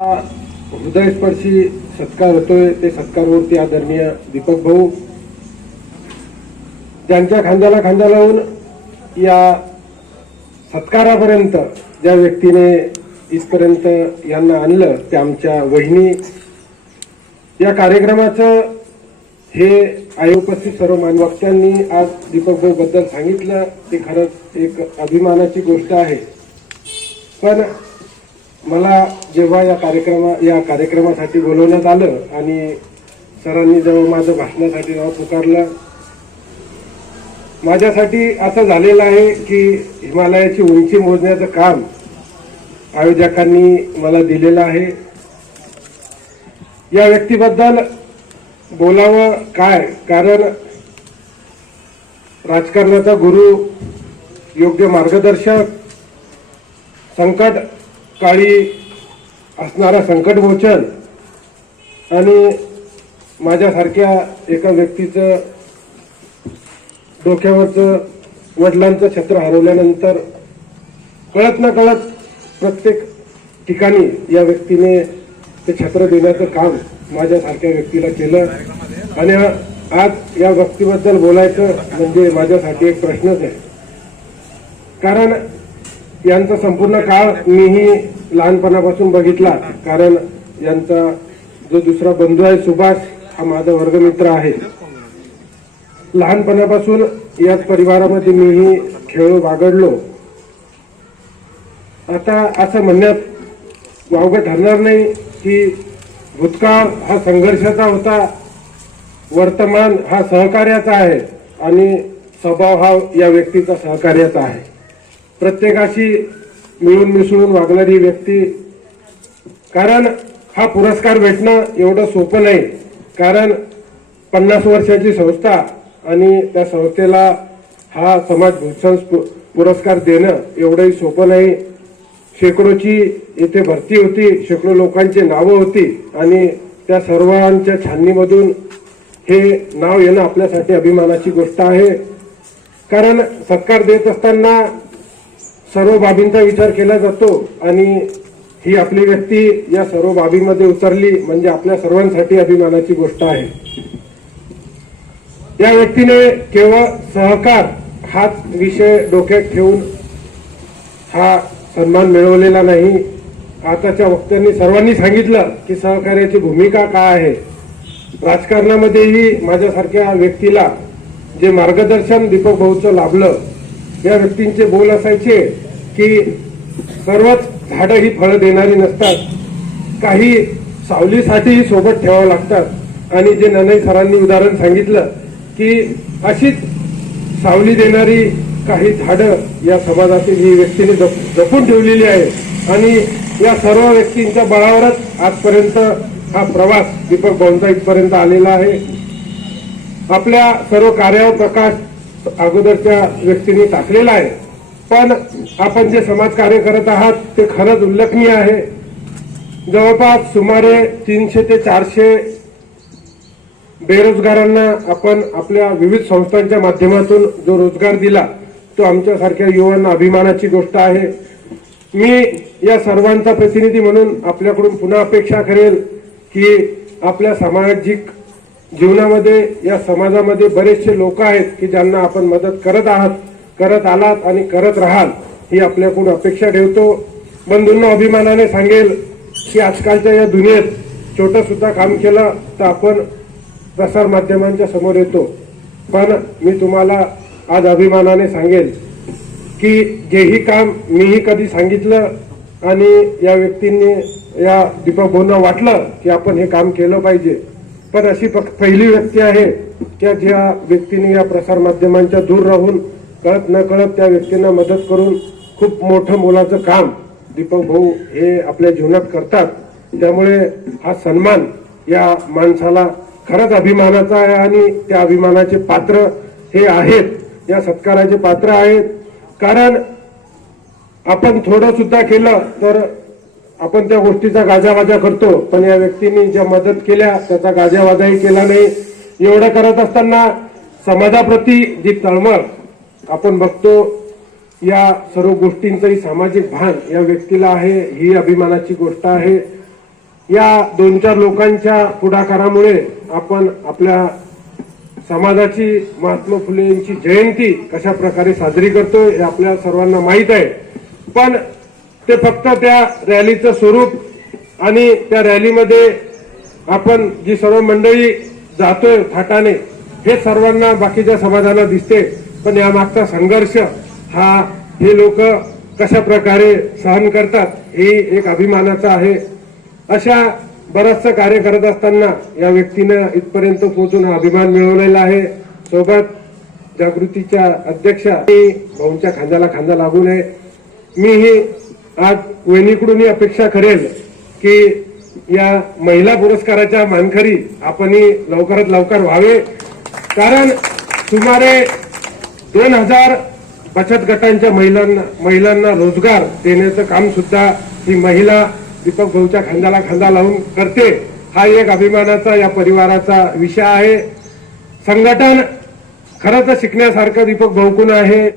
हृदयस्पर्शी सत्कार होतोय. ते सत्कारवरती आदरणीय दीपक भाऊ. ज्यांच्या खांद्याला खांदा लावून या सत्कारापर्यंत ज्या व्यक्तीने इथपर्यंत यांना आणलं ते आमच्या वहिनी. या कार्यक्रमाचं हे आई उपस्थित सर्व मानवक्त्यांनी आज दीपक भाऊ बद्दल सांगितलं. ते खरंच एक अभिमानाची गोष्ट आहे. पण मला जेव्हा या कार्यक्रमा या कार्यक्रमासाठी बोलवण्यात आलं आणि सरांनी जेव्हा माझं भाषणासाठी नाव पुकारलं माझ्यासाठी असं झालेलं आहे की हिमालयाची उंची मोजण्याचं काम आयोजकांनी मला दिलेलं आहे. या व्यक्तीबद्दल बोलावं काय? कारण राजकारणाचा गुरु योग्य मार्गदर्शक संकट काळी असणारा संकटमोचन आणि माझ्यासारख्या एका व्यक्तीचं डोक्यावरचं वडिलांचं छत्र हरवल्यानंतर कळत न कळत प्रत्येक ठिकाणी या व्यक्तीने ते छत्र देण्याचं काम माझ्यासारख्या व्यक्तीला केलं. आणि आज या व्यक्तीबद्दल बोलायचं म्हणजे माझ्यासाठी एक प्रश्नच आहे. कारण यांचा संपूर्ण काळ मीही लहानपणापासून बघितला. कारण यांचा जो दुसरा बंधू आहे सुभाष हा माझा वर्गमित्र आहे. लहानपणापासून याच परिवारामध्ये मीही खेळलो वागडलो. आता असं म्हणण्यात वावगं ठरणार नाही की भूतकाळ हा संघर्षाचा होता वर्तमान हा सहकार्याचा आहे आणि स्वभाव हा या व्यक्तीचा सहकार्याचा आहे. प्रत्येकाशी मिळून मिसळून वागणारी व्यक्ती. कारण हा पुरस्कार भेटणं एवढं सोपं नाही. कारण पन्नास वर्षाची संस्था आणि त्या संस्थेला हा समाजभूषण पु- पुरस्कार देणं एवढंही सोपं नाही. शेकडोची इथे भरती होती शेकडो लोकांची नावं होती आणि त्या सर्वांच्या छाननीमधून हे नाव येणं आपल्यासाठी अभिमानाची गोष्ट आहे. कारण सत्कार देत असताना सर्व बाबींचा विचार केला जातो आणि ही आपली व्यक्ती या सर्व बाबीमध्ये उतरली म्हणजे आपल्या सर्वांसाठी अभिमानाची गोष्ट आहे. या व्यक्तीने केवळ सहकार हाच विषय डोक्यात ठेवून हा सन्मान मिळवलेला नाही. आताच्या वक्त्यांनी सर्वांनी सांगितलं की सहकार्याची भूमिका काय आहे? राजकारणामध्येही माझ्यासारख्या व्यक्तीला जे मार्गदर्शन दीपक भाऊचं लाभलं या व्यक्तींचे बोल असायचे की सर्वच झाडं ही फळं देणारी नसतात. काही सावलीसाठीही सोबत ठेवावं लागतात. आणि जे ननई सरांनी उदाहरण सांगितलं की अशीच सावली देणारी काही झाडं या समाजातील ही व्यक्तीने जप- जपून ठेवलेली आहे. आणि या सर्व व्यक्तींच्या बळावरच आजपर्यंत हा प्रवास दीपक भाऊंचा इथपर्यंत आलेला आहे. आपल्या सर्व कार्यावर प्रकाश अगोदरच्या व्यक्तींनी टाकलेला आहे. पण आपण जे समाजकार्य करत आहात ते खरंच उल्लेखनीय आहे. जवळपास सुमारे तीनशे ते चारशे बेरोजगारांना आपण आपल्या विविध संस्थांच्या माध्यमातून जो रोजगार दिला तो आमच्यासारख्या युवांना अभिमानाची गोष्ट आहे. मी या सर्वांचा प्रतिनिधी म्हणून आपल्याकडून पुन्हा अपेक्षा करेल की आपल्या सामाजिक जीवनामध्ये या समाजामध्ये बरेचसे लोक आहेत की ज्यांना आपण मदत करत आहात करत आलात आणि करत राहाल ही आपल्याकडून अपेक्षा ठेवतो. बंधूंना अभिमानाने सांगेल की आजकालच्या या दुनियेत छोटं सुद्धा काम केलं तर आपण प्रसार माध्यमांच्या समोर येतो. पण मी तुम्हाला आज अभिमानाने सांगेल की जेही काम मीही कधी सांगितलं आणि या व्यक्तींनी या दीपक भाऊंना वाटलं की आपण हे काम केलं पाहिजे. पण अशी पहिली व्यक्ती आहे की ज्या व्यक्तीने या प्रसार माध्यमांच्या दूर राहून कळत न कळत त्या व्यक्तींना मदत करून खूप मोठं मोलाचं काम दीपक भाऊ हे आपल्या जीवनात करतात. त्यामुळे हा सन्मान या माणसाला खरंच अभिमानाचा आहे आणि त्या अभिमानाचे पात्र हे आहेत. या सत्काराचे पात्र आहेत. कारण आपण थोडं सुद्धा केलं तर आपण त्या गोष्टीचा गाजावाजा करतो पण या व्यक्तींनी ज्या मदत केल्या त्याचा गाजावाजाही केला नाही. एवढं करत असताना समाजाप्रती जी तळमळ आपण बघतो या सर्व गोष्टींचंही सामाजिक भान या व्यक्तीला आहे ही अभिमानाची गोष्ट आहे. या दोन चार लोकांच्या पुढाकारामुळे आपण आपल्या समाजाची महात्मा फुले यांची जयंती कशा प्रकारे साजरी करतो हे आपल्या सर्वांना माहीत आहे. पण ते फक्त त्या रॅलीचं स्वरूप आणि त्या रॅलीमध्ये आपण जी सर्व मंडळी जातोय थाटाने हे सर्वांना बाकीच्या समाजाला दिसते. पण यामागचा संघर्ष हा हे लोक कशा प्रकारे सहन करतात हे एक अभिमानाचं आहे. अशा बरचसं कार्य करत असताना या व्यक्तीनं इथपर्यंत पोहोचून हा अभिमान मिळवलेला आहे. सोबत जागृतीच्या अध्यक्षा मी भाऊंच्या खांद्याला खांदा लागू नये. मीही आज वहिनीकडून ही अपेक्षा करेल की या महिला पुरस्काराच्या मानकरी आपणही लवकरात लवकर व्हावे. कारण सुमारे दोन हजार बचत गटांच्या महिलांना महिलांना रोजगार देण्याचं काम सुद्धा ही महिला दीपक भाऊच्या खांद्याला खांदा लावून करते. हा एक अभिमानाचा या परिवाराचा विषय आहे. संघटन खरं तर शिकण्यासारखं दीपक भाऊकून आहे.